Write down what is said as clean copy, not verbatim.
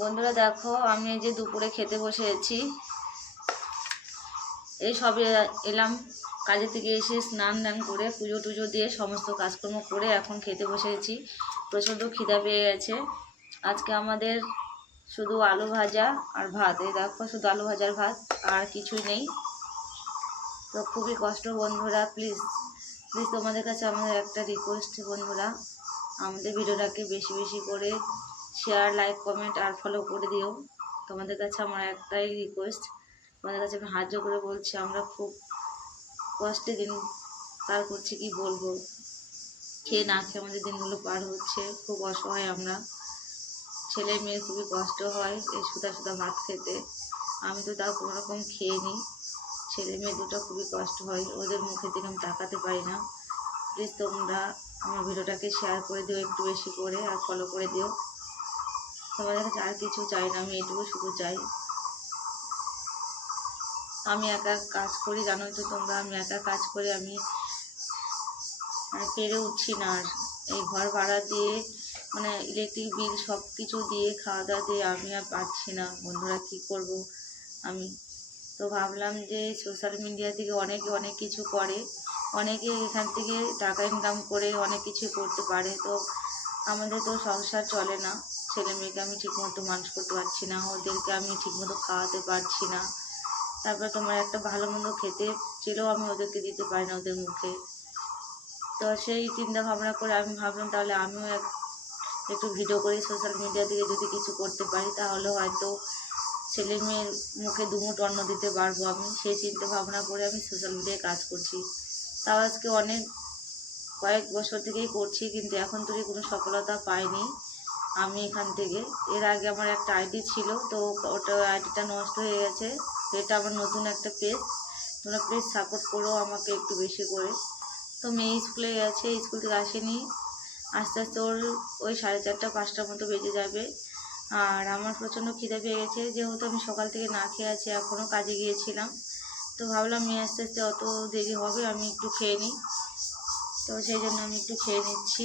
বন্ধুরা দেখো, আমি এই যে দুপুরে খেতে বসেছি। এই সবে এলাম কাজে থেকে এসে স্নান দান করে পুজো টুজো দিয়ে সমস্ত কাজকর্ম করে এখন খেতে বসেছি। প্রচণ্ড খিদা পেয়ে গেছে। আজকে আমাদের শুধু আলু ভাজা আর ভাত। এই দেখো, শুধু আলু ভাজার ভাত, আর কিছুই নেই। তো খুবই কষ্ট বন্ধুরা। প্লিজ প্লিজ তোমাদের কাছে আমাদের একটা রিকোয়েস্ট বন্ধুরা, আমাদের ভিডিওটাকে বেশি বেশি করে শেয়ার, লাইক, কমেন্ট আর ফলো করে দিও। তোমাদের কাছে আমার একটাই রিকোয়েস্ট, তোমাদের কাছে আমি হাত জোড় করে বলছি, আমরা খুব কষ্টে দিন পার করছি, কি বলবো। খেয়ে না খেয়ে আমাদের দিনগুলো পার হচ্ছে, খুব অসহায় আমরা। ছেলে মেয়ে খুবই কষ্ট হয় এই সুদা সুদা ভাত খেতে। আমি তো তাও কোনো রকম খেয়ে নিই, ছেলে মেয়ে দুটো খুবই কষ্ট হয়, ওদের মুখের দিকে আমি তাকাতে পারি না। প্লিজ তোমরা আমার ভিডিওটাকে শেয়ার করে দিও একটু বেশি করে, আর ফলো করে দিও। তোমাদের কাছে আর কিছু চাই না, আমি এটুকু শুধু চাই। আমি একা কাজ করি, জানোই তো তোমরা, আমি একা কাজ করি, আমি পেরে উঠছি না। আর এই ঘর ভাড়া দিয়ে ইলেকট্রিক বিল সব কিছু দিয়ে খাওয়া দাওয়া দিয়ে আমি আর পারছি না বন্ধুরা, কি করব আমি। তো ভাবলাম যে সোশ্যাল মিডিয়া থেকে অনেকে অনেক কিছু করে, অনেকে এখান থেকে টাকা ইনকাম করে অনেক কিছু করতে পারে। তো আমাদের তো সংসার চলে না, ছেলে মেয়েকে আমি ঠিকমতো মানুষ করতে পারছি না, ওদেরকে আমি ঠিকমতো খাওয়াতে পারছি না। তারপর তোমার একটা ভালো মন্দ খেতে চেলেও আমি ওদেরকে দিতে পারি না ওদের মুখে। তো সেই চিন্তা ভাবনা করে আমি ভাবলাম তাহলে আমিও একটু ভিডিও করে সোশ্যাল মিডিয়া থেকে যদি কিছু করতে পারি, তাহলে হয়তো ছেলে মেয়ের মুখে দুমুঠ অন্ন দিতে পারবো আমি। সেই চিন্তা ভাবনা করে আমি সোশ্যাল মিডিয়ায় কাজ করছি। তাও আজকে কয়েক বছর থেকেই করছি, কিন্তু এখন থেকে কোনো সফলতা পাইনি আমি এখান থেকে। এর আগে আমার একটা আইডি ছিল, তো ওটা আইডিটা নষ্ট হয়ে গেছে। এটা আমার নতুন একটা পেজ। তোমরা প্লিজ সাপোর্ট করো আমাকে একটু বেশি করে। তো মেয়ে স্কুলে গেছে, স্কুল থেকে আসেনি, আস্তে আস্তে ওই 4:30 5টার মতো বেজে যাবে। আর আমার প্রচণ্ড খিদে পেয়ে গেছে, যেহেতু আমি সকাল থেকে না খেয়ে আছি, এখনও কাজে গিয়েছিলাম। তো ভাবলাম মেয়ে আস্তে আস্তে অত দেরি হবে, আমি একটু খেয়ে নিই। তো সেই জন্য আমি একটু খেয়ে নিচ্ছি।